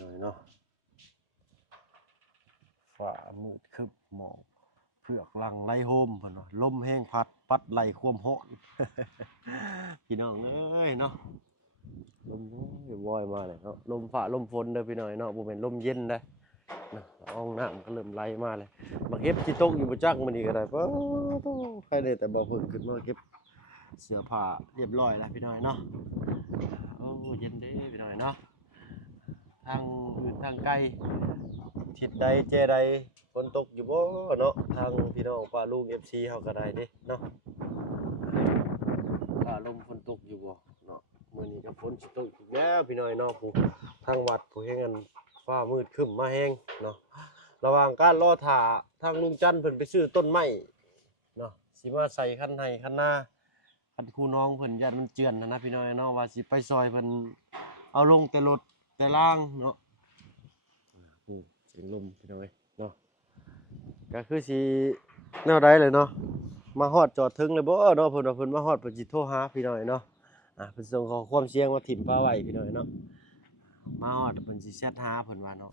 เลยเนาะฝ่ามืดคึบหมอกเผือกหลังไรโฮมเพิ่นเนาะลมแห้งพัดปัดไหลความร้อน พี่น้องเอ้ยเนาะลมวอยมาเลยเนาะลมฝ่าลมฝนเด้อพี่น้อยเนาะบ่แม่นลมเย็นเด้อนะห้องน้ำก็เริ่มไหลมาเลยมาเก็บที่ตกอยู่บ่จักมื้อนี้ก็ได้ป๊าโตใครได้แต่บ่เพิ่งขึ้นมาเก็บเสื้อผ้าเรียบร้อยแล้วพี่น้อยเนาะโอ้เย็นเด้พี่น้อยเนาะทางอื่นทางไกลทิศใดเจใดฝนตกอยู่บ่เนาะทางพี่น้องป้าลุง FC เฮาก็ได้เด้เนาะฟ้าลมฝนตกอยู่บ่เนาะมื้อนี้ก็ฝนสิตกอีกแล้วพี่น้อยเนาะผู้ทางวัดผู้เฮ็ดงานฟ้ามืดครึ้มมาแฮงเนาะระหว่างการรอท่าทางลุงจันทร์เพิ่นไปซื้อต้นไม้เนาะสิมาใส่คันไห้คันนาคันครูน้องเพิ่นยันมันเจือนนะพี่น้อยเนาะว่าสิไปซอยเพิ่นเอาลงแต่รถแต่ล่างเนาะเสียงลมพี่น้อยเนาะก็คือสิแนวใดเลยเนาะมาฮอดจอดถึงเลยบ่เนาะเพิ่นว่าเพิ่นมาฮอดเพิ่นสิโทรหาพี่น้อยเนาะเพิ่นส่งข้อความเสียงมาถิ่มป้าไว้พี่น้อยเนาะมาฮอดเพิ่นสิแชทหาเพิ่นว่าเนาะ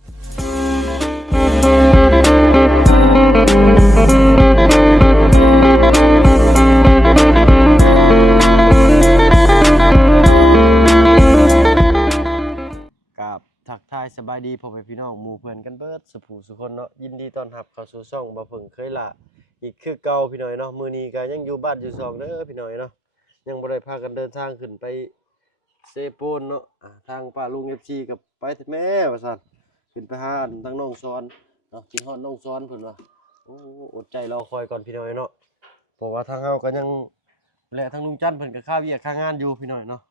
กับทักทายสบายดีพ่อแม่พี่น้องหมู่เพื่อนกันเบิดสุผู้สุคนเนาะยินดีต้อนรับเข้าสู่ช่องบ่เพิ่งเคยละอีกคือเก่าพี่น้อยเนาะมื้อนี้ก็ยังอยู่บ้านอยู่ซองเด้อพี่น้อยเนาะยังบ่ได้พากันเดินทางขึ้นไปเซโปนเนาะทางป้าลุง FC กับไปแม่ว่าซั่นขึ้นไปหาทางน้องซ้อนเนาะกินฮอดน้องซ้อนเพิ่นว่าโอ้อดใจรอคอยก่อนพี่น้อยเนาะเพราะว่าทางเฮาก็ยังและทางลุงจันทร์เพิ่นก็ค่าเวียกค่างานอยู่พี่น้อยเนาะ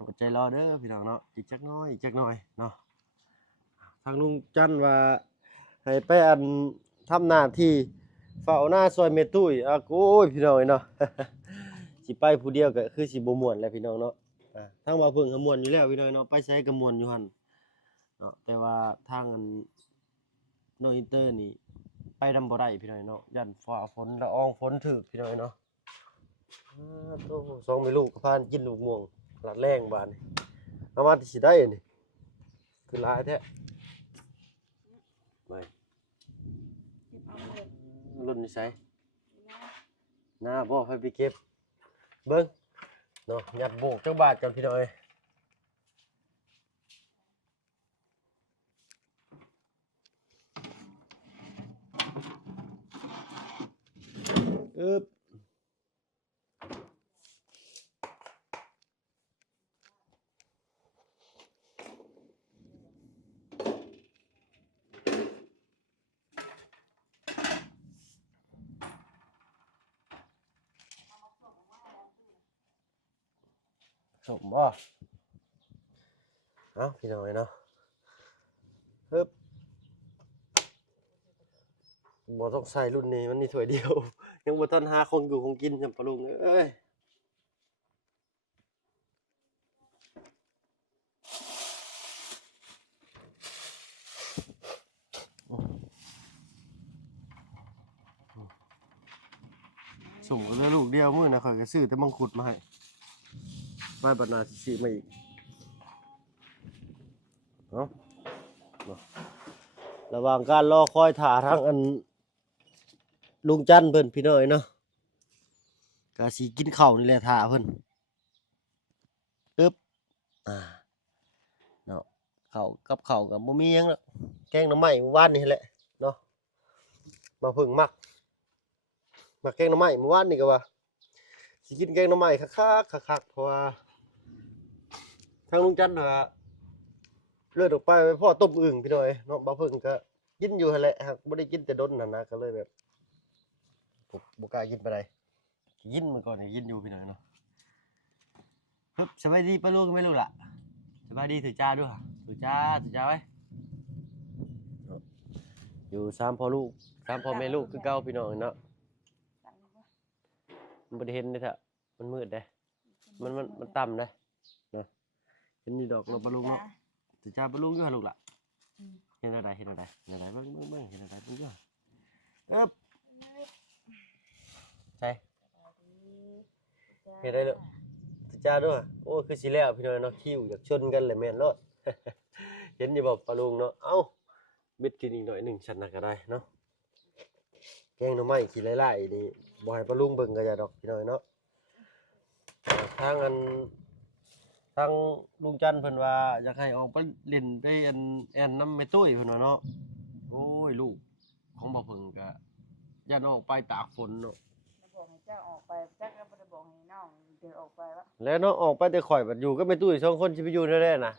อดใจรอเด้อพี่น้องเนาะอีกจักน้อยเนาะทางลุงจันทร์ว่าให้ไปทำหน้าที่เฝ้าหน้าซอยเมตุ้ยโอ้ยพี่น้องเนาะ สิไปผู้เดียวก็คือสิบ่ม่วนแหละพี่น้องเนาะทางว่าเพิ่งก็ม่วนอยู่แล้วพี่น้องเนาะไปไสก็ม่วนอยู่หั่นเนาะแต่ว่าทางน้องอินเตอร์นี่ไปนำบ่ได้พี่น้องเนาะยันฟ้าฝนละอองฝนถึกพี่น้องเนาะโตสองแม่ลูกก็พากินลูกม่วงลัดแรงบาดนี่เอามาสิได้นี่คือหลายแท้ไม่รุ่นนี้ใส่หน้าบ่ให้ไปเก็บเบิ่งเนาะยัดโบกจักบาทกันพี่น้อยอึบสมบ่พี่น้อยเนาะฮึบบ่ต้องใส่รุ่นนี้มันนี่ถ้วยเดียว ยังบ่ทันหาของอยู่ของกินจำปะลุงเอ้ยสุ่มเหลือลูกเดียวมื้อนะข่อยก็ซื้อแต่มังคุดมาให้ไปบัดหน้าสิซื้อมาอีกเนาะระหว่างการรอคอยท่าทางลุงจันทร์เพิ่นพี่น้อยเนาะก็สิกินข้าวนี่แหละท่าเพิ่นอึ๊บเนาะข้าวกับข้าวก็บ่มีหยังแล้วแกงหน่อไม้เมื่อวานนี่แหละเนาะบ่เพิ่งมักแกงหน่อไม้เมื่อวานนี่ก็ว่าสิกินแกงหน่อไม้คักๆเพราะว่าทางลุงจันทร์น่ะเลือดออกไปพ่อต้มอึ่งพี่น้อยเนาะบ่เพิ่งก็กินอยู่หั่นแหละครับบ่ได้กินแต่ดนนั่นนะก็เลยแบบบ่กล้ากินปานใดกินมื้อก่อนนี่กินอยู่พี่น้อยเนาะปึ๊บสบายดีป้าลูกไหมลูกล่ะสบายดีถือจ้าด้วยถือจ้าไว้อยู่3พ่อลูก3พ่อแม่ลูกคือเก่าพี่น้องเนาะมันบ่ได้เห็นเด้อเถอะมันมืดเด้มันต่ำเด้เนาะเห็นอยู่ดอกเราป้าลูกเนาะถือจ้าป้าลูกอยู่หั่นลูกล่ะเห็นอะไรเบิ่งเห็นอะไรเบิ่งอยู่อึ๊บใช่เห็นได้เลยถือจ้าด้วยโอ้คือสิแล้วพี่น้อยเนาะคิวอยากชนกันเลยแม่นรถ เห็นอยู่บ่ปลาลุงเนาะเอ้าบิดกินอีกหน่อยหนึงฉันน่ะก็ได้เนาะแกงหน่อไม้ขี้ไล่ๆนี่บ่ให้ปลาลุงเบิ่งก็อย่าดอกพี่น้อยเนาะทางอันทางลุงจันทร์เพิ่นว่าอยากให้ออกไปเล่นไปอันแอนน้ำแม่ตุ้ยเพิ่นว่าเนาะโอ้ยลูกของบ่เพิ่งก็ย่านออกไปตากฝนเนาะ แล้วบอกให้เจ้าออกไปเจ้าก็บ่ได้บอกให้น้องเดินออกไปว่า แล้วเนาะออกไปแต่ข่อยบัดอยู่ก็แม่ตุ้ยสองคนสิไปอยู่แท้ๆน่ะ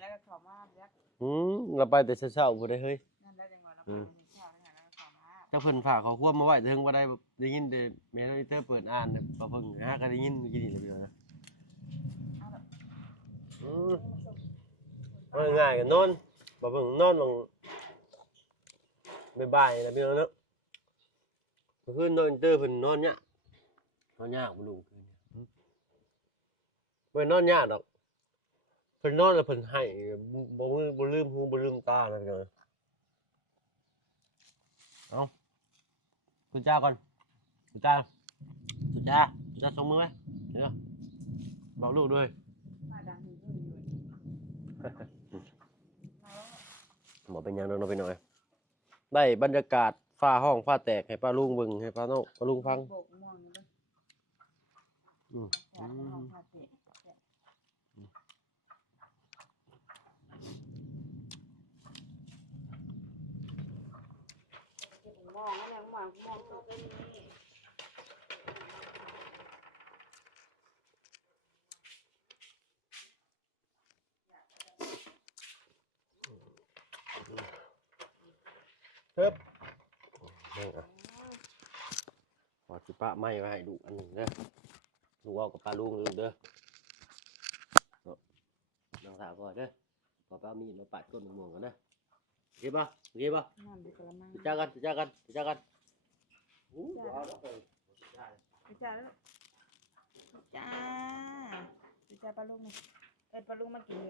แล้วก็เข้ามายัก เราไปแต่เช้าๆบ่ได้เฮ้ย นั่นแล้วจังว่าเราไปเช้าแล้วก็เข้ามา ถ้าเพิ่นฝากข้อความมาไว้ถึงบ่ได้ได้ยินแต่แม่น้องอีเตอร์เปิดอ่านน่ะบ่เพิ่งหาก็ได้ยินเมื่อกี้นี่แหละพี่น้องนะเอาง่ายๆก็นอนบ่เพิ่งนอนลงบ่ายๆนะพี่น้องเนาะก็คือน้องอีเตอร์เพิ่นนอนยากบ่ลุงคืนบ่นอนยากดอกเพิ่นนอนแล้วเพิ่นให้บ่ลืมหูบ่ลืมตานะพี่น้องเอาคุณจ้าก่อนคุณจ้าส่งมือไว้เดี๋ยวบอกลูกด้วย มาดังอยู่บอกเป็นยังเนาะไปหน่อยได้บรรยากาศฟ้าห้องฟ้าแตกให้ป้าลุงเบิ่งให้ป้าโน่ป้าลุงฟังโบกม่วงนี่เด้อ อืม ห้องคาเฟ่มองอะไรมองตัวเป็นนี่ เฮ้ยขอสิป้าไม้ไว้ให้ดูอันหนึ่งเด้อดูเอากับป้าลุงเด้อน้องสาวก่อนเด้อขอป้ามีดมาปัดก้นม่วงกันเด้อโอเคป่ะน้ำดีกว่ามั้ง จ้ากันอู้ จ้าแล้วจ้าปลาลุงนี่ปลาลุงมากิน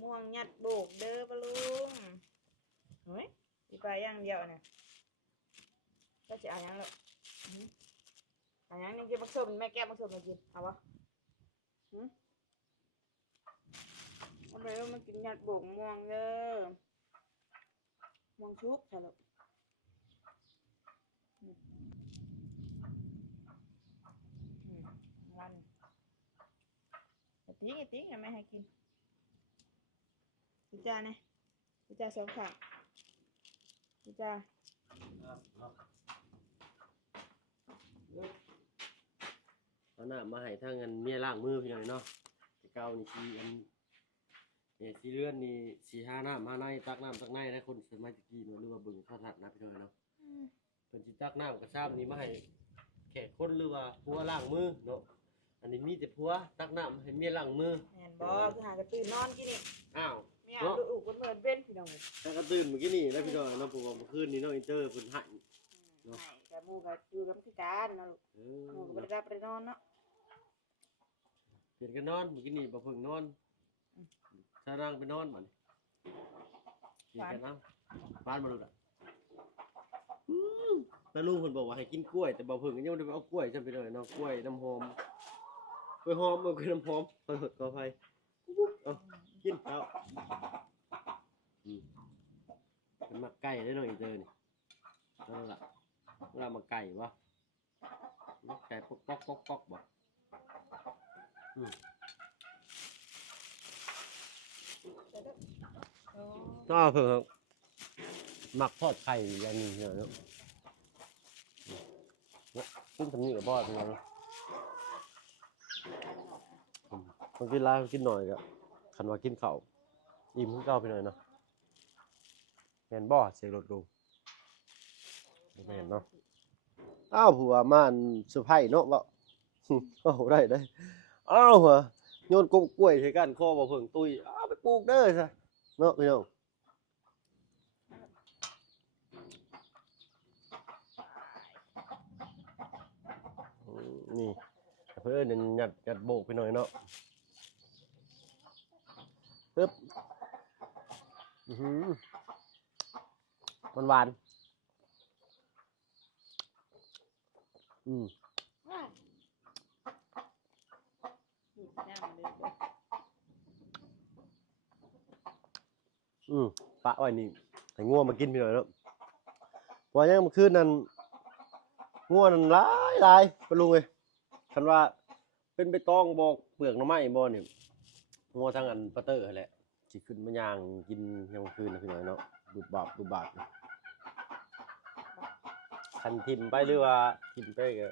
ม่วงยัดโบกเด้อปลาลุงเฮ้ยอีปลาย่างเดียวเนี่ยก็จะเอาอย่างละเอาอย่างนี้กินบักส้มแม่แก้บักส้มมากินเอาวะเอาไปมากินยัดโบกม่วงเด้อม่วงชุบใช่หรอวันติ๊กไม่ให้กินพี่จ้าเนี่ยพี่จ้าสองขาพี่จ้าเอาหน้ามาให้ทางเงินเมียล้างมือพี่หน่อยเนาะแต่เก่านี่สีอันเนี่ยสีเลื่อนนี่สีห้าน้ำห้าในตักน้ำตักในนะคนสมัยตะกี้เนาะหรือว่าเบิ่งทอดทัดนะพี่หน่อยเนาะเป็นสิตักน้ำกระซ้ำนี่มาให้แขกคนหรือว่าผัวล้างมือเนาะอันนี้มีแต่ผัวตักน้ำให้เมียล้างมือแม่นบ่คือหากระตื่นนอนกินนี่อ้าว เมียลูกคนเหมือนเป็นพี่น้องเลย ถ้ากระตื่นเมื่อกี้นี่แล้วพี่หน่อยเนาะผมว่าเมื่อคืนนี้เนาะอินเตอร์เพิ่นให้เนาะกับหมู่กับอยู่กับคือกันเนาะลูกหมู่ก็บ่ได้รับไปนอนเนาะเปลี่ยนกันนอนเมื่อกี้นี่บ่เพิ่งนอนถ้านั่งไปนอนบัดเปลี่ยนกันน้ำบ้านบ่ลูกอ่ะแล้วลุงเพิ่นบอกว่าให้กินกล้วยแต่บ่เพิ่งก็ยังบ่ได้ไปเอากล้วยซั่นไปเลยเนาะกล้วยน้ำหอมกล้วยหอมกล้วยน้ำหอมขออภัยเอากินแล้วเป็นมักไก่ได้หน่อยอินเตอร์นี่นั่นล่ะเรามาไก่วะไก่ป๊อกบ่ก็เพิ่งหมักทอดไข่อย่างนี้เนาะขึ้นทำนี่กับพ่อเป็นไงคนกินร้ายกินหน่อยก็คันว่ากินข้าวอิ่มขึ้นเก้าไปหน่อยเนาะแม่นบ่เสียงรถดูแม่นเนาะอ้าวผัวมันเซอร์ไพรส์เนาะว่าโอ้โหได้อ้าวหัวโยนกล้วยใส่กันคอบ่เพิ่งตุ้ยอ้าวไปปลูกเด้อซะเนาะพี่น้องนี่เพื่อนยัดโบกไปหน่อยเนาะปึ๊บหวาน ปะไว้นี่ให้งัวมากินพี่น้อยเนาะเพราะยังเมื่อคืนนั้นงัวนั่นหลายปะลุงเอ้ยคันว่าเป็นไปตองบอกเปลือกหน่อไม้บ่นี่งัวทั้งอันปะเตอร์นั่นแหละสิขึ้นมาย่างกินยามมื้อคืนน่ะพี่น้อยเนาะบุบบาบบุบบาบคันทิ่มไปหรือว่าทิ่มไปก็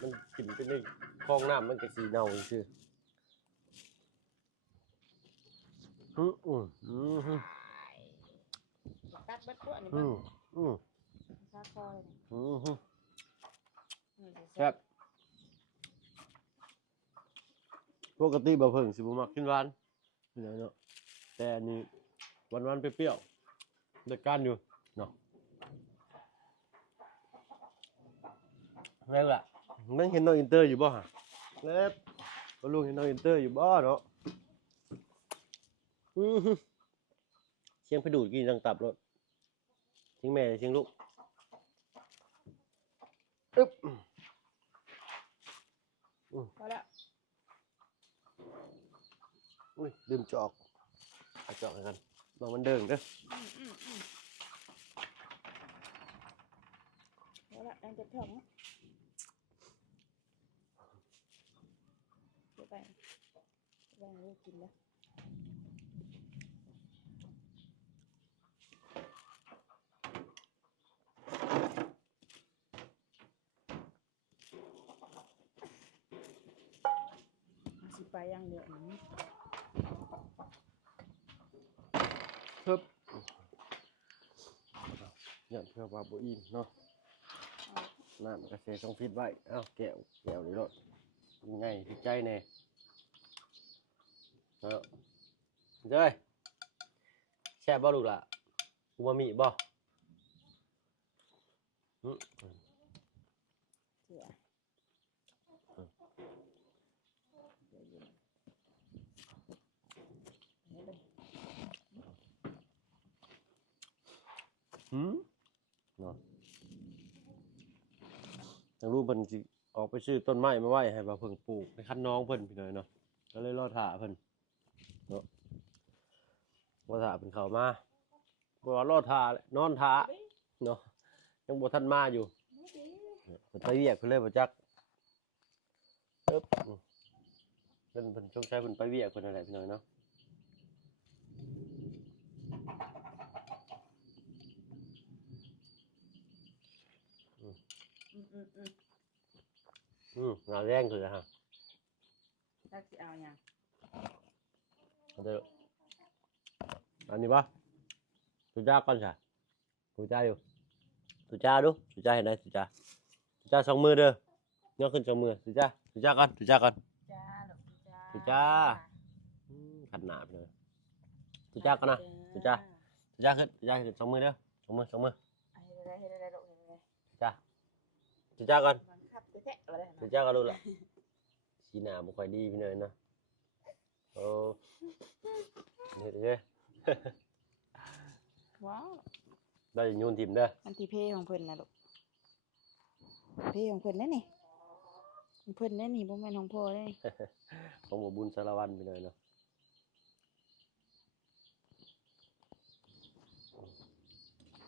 มันทิ่มไปในคลองน้ำมันก็สิเน่าซื่ออืออืออือ ตัดเบิดตัวนี่ อื เบิ่ง มอืม ซาคอเลยนี่ อืมฮึ อืม แซ่บปกติบ่เพิ่งสิบ่มักกินหวานนี่แหละเนาะแต่อันนี้หวานๆเปรี้ยวๆได้การอยู่เนาะแล้วล่ะนั่งเห็นน้องอินเตอร์อยู่บ่ฮะเล็บบ่ลุงเห็นน้องอินเตอร์อยู่บ่เนาะอือฮึเสียงไปดูดกินจังตับรถเสียงแม่เสียงลูกอึ๊บ พอแล้ว อุ้ยลืมจอกเอาจอกให้กันลองมันเดิงเด้อ พอแล้วยังจะท้องเนาะเดี๋ยวไปให้ลูกกินแล้วสิไปอย่างเดียวนี้ ครับอย่าเพื่อว่าบ่อิ่มเนาะน้ำกระเซต้องฟิตไว้เอ้าแก้วนี่รถยังไงดีใจแน่เนาะเจ้ยแซ่บบ่ลูกล่ะอูมามิบ่หึ เสือเดี๋ยวเย็นเดี๋ยวเบิ่ง เนาะทางลูกเพิ่นสิออกไปซื้อต้นไม้มาไว้ให้บ่าเพิ่งปลูกในคันน้องเพิ่นพี่น้อยเนาะก็เลยรอท่าเพิ่นเนาะรอท่าเพิ่นเข้ามาบ่ว่ารอท่าแหละนอนท่าเนาะยังบ่ทันมาอยู่เพิ่นไปเวียกเพิ่นเลยบ่จักปึ๊บเพิ่นสงสัยเพิ่นไปเวียกเพิ่นนั่นแหละพี่น้อยเนาะ งานแรงคือฮะ ถ้าสิเอาหยัง เอาเถอะอันนี้ปะสุจ้าก่อนจ้ะสุจ้าอยู่สุจ้าดูสุจ้าเห็นไหมสุจ้าสองมือเด้อยกขึ้นสองมือสุจ้าก่อนจ้าลูกสุจ้าขัดหนาไปเลยสุจ้าก่อนนะสุจ้าขึ้นสองมือเด้อสองมือให้ได้ลูกให้ได้ สุจ้าก่อน บังคับแท้ๆว่าได้ สุจ้าก็รู้ละสีหน้าบ่ค่อยดีพี่เนยนะโอ้เฮ็ดเด้ ว้าว ได้โยนทิมเด้อ อันที่เพของเพิ่นนะลูกเพของเพิ่นนั่นนี่ของเพิ่นนั่นนี่บ่แม่นของพ่อเด้นี่ ของหมู่บุญสารวัตรพี่เนยเนาะ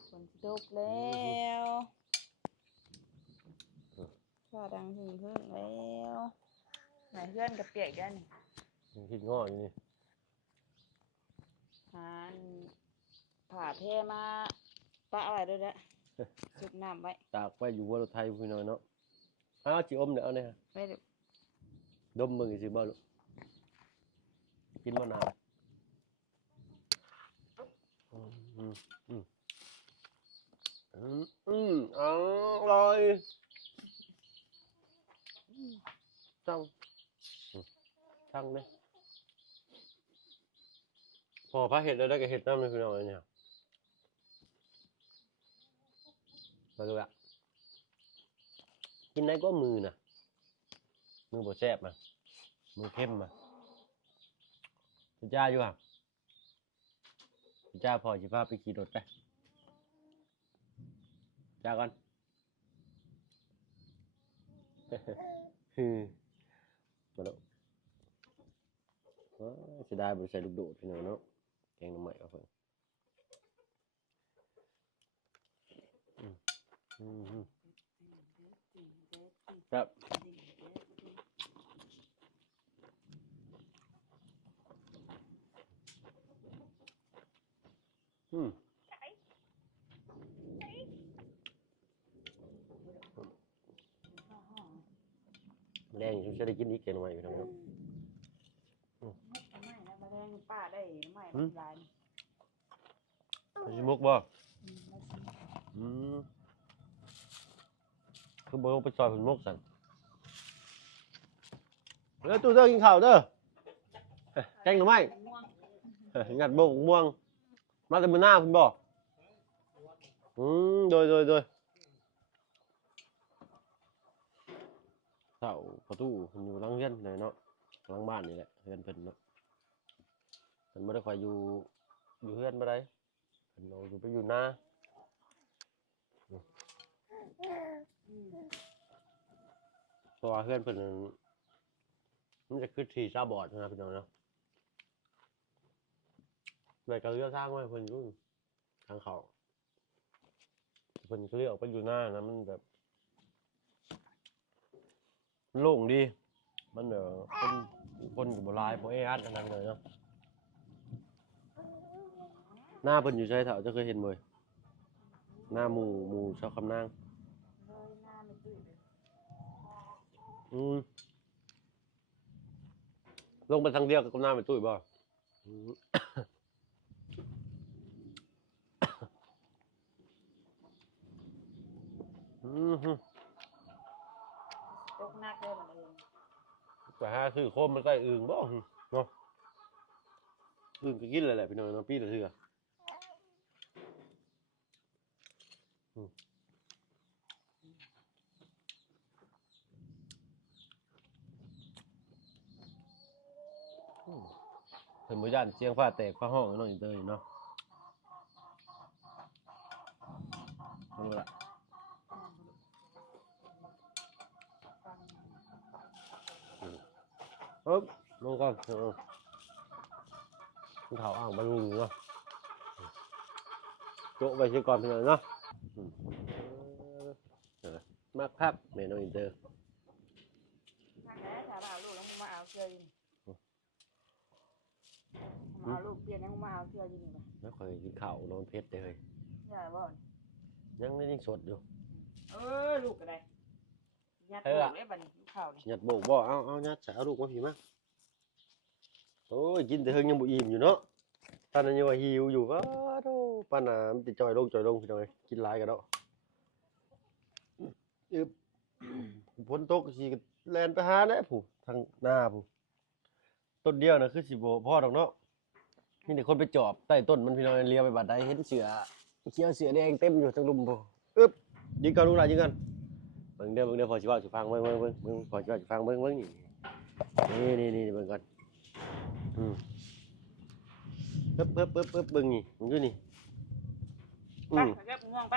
ฝนสิตกแล้วฟ้าดังหึ่งแล้วไหนเพื่อนกับเปียกกันนี่ ยังคิดง้ออยู่นี่ หานผ่าเพมาปะไว้ด้วยแหละสุกน้ำไว้ ตากไว้อยู่บนรถไทยพี่น้อยเนาะอ้าวจิอมเดี๋ยวเอาเนี่ย ไว้ลูก ดมมึงสิบ่ลูกกินมะนาวอืมอืมอืมอร่อยจังช่างเลยพอพระเห็ดแล้วได้ก็เห็ดน้ำเลยพี่น้อยเนี่ยมาดูอะกินได้ก็มือนะมือบ่แซ่บมามือเข้มมาจ้าอยู่อ่ะจ้าพอจะพาไปขี่รถไปจ้าก่อน มาแล้วเสียดายบริษัทลูกโดดพี่น้องเนาะแก งหน่อไม้เอาเพิ่นอืมครับอืมแรงอยู่จะได้กินอีกแกงหน่อไม้พี่น้องเนาะ ไม่นะมาแรงป้าได้ไม่มันลาย ไปสิมุกบ่อืมคือบ่ลงไปซอยเพิ่นมุกสั่นเด้อตู้เด้อกินข้าวเด้อแกงหน่อไม้งัดบกม่วงมาแต่มื้อหน้าเพิ่นบ่โดยเสาประตูเพิ่นอยู่หลังเรือนเลยเนาะหลังบ้านนี่แหละเรือนเพิ่นเนาะเพิ่นบ่ได้ค่อยอยู่เรือนบ่ได้เพิ่นเอาอยู่ไปอยู่นาเพราะว่าเรือนเพิ่นนั้นมันจะคือที่ชาวบอดนะพี่น้องเนาะเลยก็เลือกสร้างไว้เพิ่นอยู่ทางเขาเพิ่นก็เลือกไปอยู่นานะมันแบบโล่งดีมันคนก็บ่หลายบ่แออัดอันนั้นเลยเนาะหน้าเพิ่นอยู่ไสเฒ่าเจ้าเคยเห็นบ่หน้าหมู่ชาวคำนางเลยหน้าไม่ตุ้ยเลย อืมลงไปทางเดียวกับหน้าไปตุ้ยบ่อืมอืมฮึ ตกหนักเลยมันเอง แต่หาซื้อโคมมันใกล้อึ่งบ่เนาะอึ่งก็กินเลยแหละพี่น้องเนาะปีละเทื่ออืมเพิ่นบ่ย่านเสียงฟ้าแตกฟ้าห้องน้องอีเตอร์เนาะนั่นล่ะปึ๊บลงก่อนกินข้าวอ่างบะลุงเนาะโจ๊ะไปซิก่อนพี่น้องเนาะอืมมากครับแม่น้องอินเตอร์ ทางไหนถ้าเราเอาลูกแล้วมึงมาเอาเสื้อยิงมาเอาลูกเปลี่ยนแล้วมึงมาเอาเสื้อยิงไป แล้วคอยกินข้าวนอนเพชรเลย อย่าบ่อน ยังไม่ได้สดอยู่ ลูกก็ได้ยัดลูกเลยบัดนี้ลูกข้าวนี่ หยัดโบกบ่เอาหยัดจะเอาลูกมาผีมาโอ้ยกินแต่เฮิงยังบ่อิ่มอยู่เนาะตอนนั้นยังว่าหิวอยู่ก็โธ่ปานน่ะมันสิจอยลงพี่น้อยกินหลายกันเนาะอึบฝนตกสิก็แล่นไปหาแหละผู้ทางหน้าผู้ต้นเดียวน่ะคือสิบ่พอดอกเนาะมีแต่คนไปจอบใต้ต้นมันพี่น้อยเลียวไปบัดใดเห็นเสือเขียวเสือแดงเต็มอยู่ทั้งลุมผู้อึบยิงกันลูกหลานยิงกันเบิ่งเด้อพอสิเว้าสิฟังเบิ่งพอสิเว้าสิฟังเบิ่งนี่เบิ่งก่อนอืม ปึ๊บเบิ่งนี่มึงดูนี่ ไปเก็บง่วงไป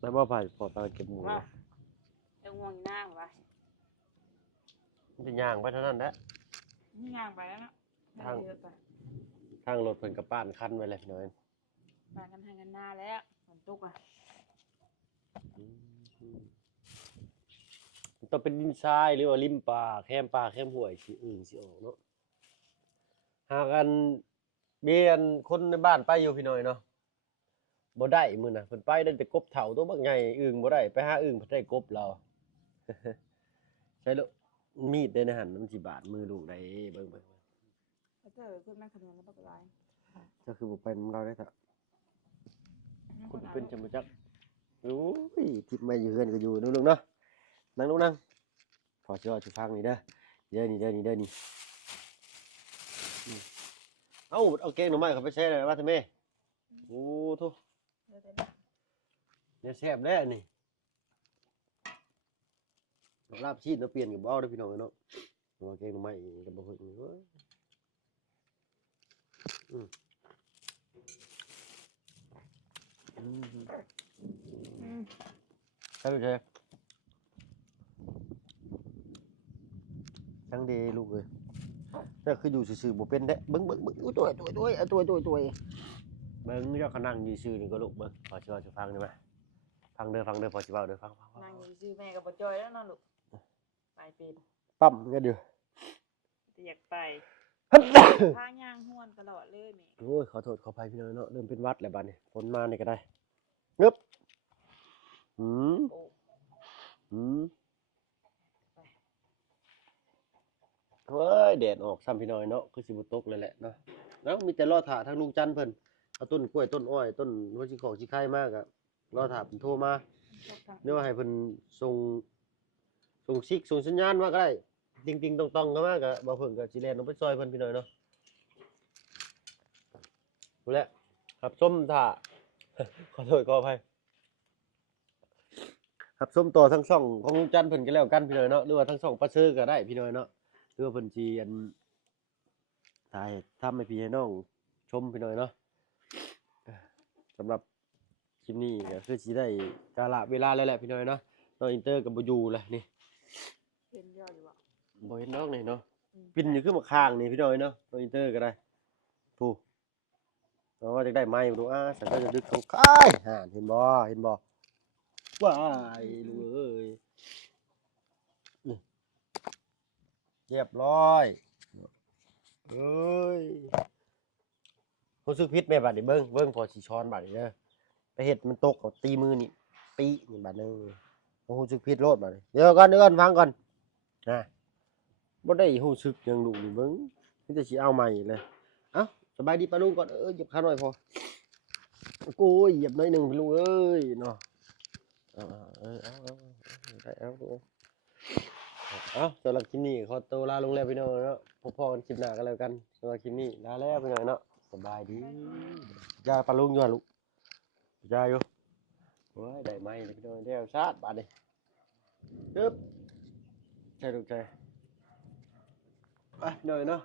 แล้วบ่ผ่านพอตาเก็บหมู ว่าเดี๋ยวง่วงอยู่หน้าว่ะ มันจะย่างไปเท่านั้นแหละ นี่ย่างไปแล้วเนาะเยอะไป ทางรถเพิ่นก็ป้านคันไว้แล้วพี่น้อย มากันทางกันหน้าแล้วฝนตกอ่ะ มันต้องเป็นดินทรายหรือว่าริมป่าแคมห้วยสิอื่นสิออกเนาะหากันเบียนคนในบ้านไปอยู่พี่น้อยเนาะบ่ได้มื้อน่ะเพิ่นไปได้แต่กบเฒ่าตัวบักใหญ่อึ่งบ่ได้ไปหาอึ่งเพิ่นได้กบเรา ใช่แล้วมีดได้ในหั่นมันสิบาดมือลูกได้เบิ่ง แล้วก็ขึ้นมาขนมแล้วปกติ ก็คือบ่เป็นของเราได้ซะคุณเป็นจังบ่จักโอ้ยทิพย์มาอยู่เฮือนก็อยู่เนาะลูกเนาะนั่งลูกนั่งพอสิว่าสิฟังนี่เด้อนี่เอ้าเอาแกงหน่อไม้เข้าไปแช่ได้ว่าซั่นแม่โอ้โธ่เนี่ยแซ่บเด้อนี่ลาบชีสเนาะเปลี่ยนก็บ่เอาเด้อพี่น้องเนาะว่าแกงหน่อไม้ก็บ่ค่อยเว้ยใช่ลูกเจ้จังดีลูกเอ้ยแต่ แต่คืออยู่ซื่อๆบ่เป็นเด้เบิ่งอุ้ยตัวเบิ่งเจ้าเขานั่งอยู่ซื่อนี่ก็ลูกเบิ่งพอสิเว้าสิฟังได้มั้ยฟังเด้อพอสิเว้าเด้อฟัง นั่งอยู่ซื่อแม่ก็บ่จอยแล้วเนาะลูกไปเป็น ปั๊มกันอยู่ แต่อยากไปพาย่างห้วนตลอดเลยแม่ โอ้ยขอโทษขออภัยพี่น้องเนาะเริ่มเป็นหวัดแล้วบัดนี้ฝนมานี่ก็ได้งึบหืม โอ้ หืมเฮ้ยแดดออกซ้ำพี่น้อยเนาะคือสิบ่ตกเลยแหละเนาะแล้วมีแต่รอท่าทางลุงจันทร์เพิ่นเอาต้นกล้วยต้นอ้อยต้นหัวสิของสิไข่มากอะรอท่าเพิ่นโทรมาเดี๋ยวให้เพิ่นส่งซิกส่งสัญญาณมาก็ได้ติงๆตองๆก็มาก็บ่เพิ่นก็สิแล่นลงไปซอยเพิ่นพี่น้อยเนาะพู้นแหละครับส้มท่า ขอโทษขออภัยครับส้มต่อทั้งช่องของลุงจันทร์เพิ่นก็แล้วกันพี่น้อยเนาะหรือว่าทั้งช่องป้าซื้อก็ได้พี่น้อยเนาะหรือว่าเพิ่นสิอันถ่ายทำให้พี่ให้น้องชมพี่น้อยเนาะสำหรับคลิปนี้ก็คือสิได้กาลเวลาแล้วแหละพี่น้อยเนาะน้องอินเตอร์ก็บ่อยู่แล้วนี่ เห็นยอดอยู่บ่ บ่เห็นน้องนี่เนาะปิ่นอยู่คือมาข้างนี่พี่น้อยเนาะน้องอินเตอร์ก็ได้ผู้เนาะจักได้ไม้บ่ดูสันก็จะดึกเขาคายห่านเห็นบ่ว้ายลูกเอ้ยนี่เรียบร้อยเอ้ยรู้สึกผิดแม่บัดนี้เบิ่งพอสิช้อนบัดนี้เด้อไปเฮ็ดมันตกเอาตีมือนี่ปีนี่บัดนึงรู้สึกผิดโลดบัดนี้เดี๋ยวก่อนฟังก่อนนะบ่ได้รู้สึกหยังลูกนี่เบิ่งมีแต่สิเอาใหม่เลยเอ้าสบายดีปะลุงก่อนเหยียบขาหน่อยพอโอ้ยเหยียบหน่อยหนึงพี่ลุงเอ้ยเนาะเอาได้เอาสำหรับคลิปนี้ขอตัวลาลงแล้วพี่น้องเนาะพบกันคลิปหน้ากันแล้วกันสำหรับคลิปนี้ลาแล้วพี่น้องเนาะสบายดียาปลาลุงอยู่ลูกยาอยู่โอ้ยได้ไหมพี่น้องเดี๋ยวชาร์จบาดนี้ตึ๊บใจลูกใจไปหน่อยเนาะ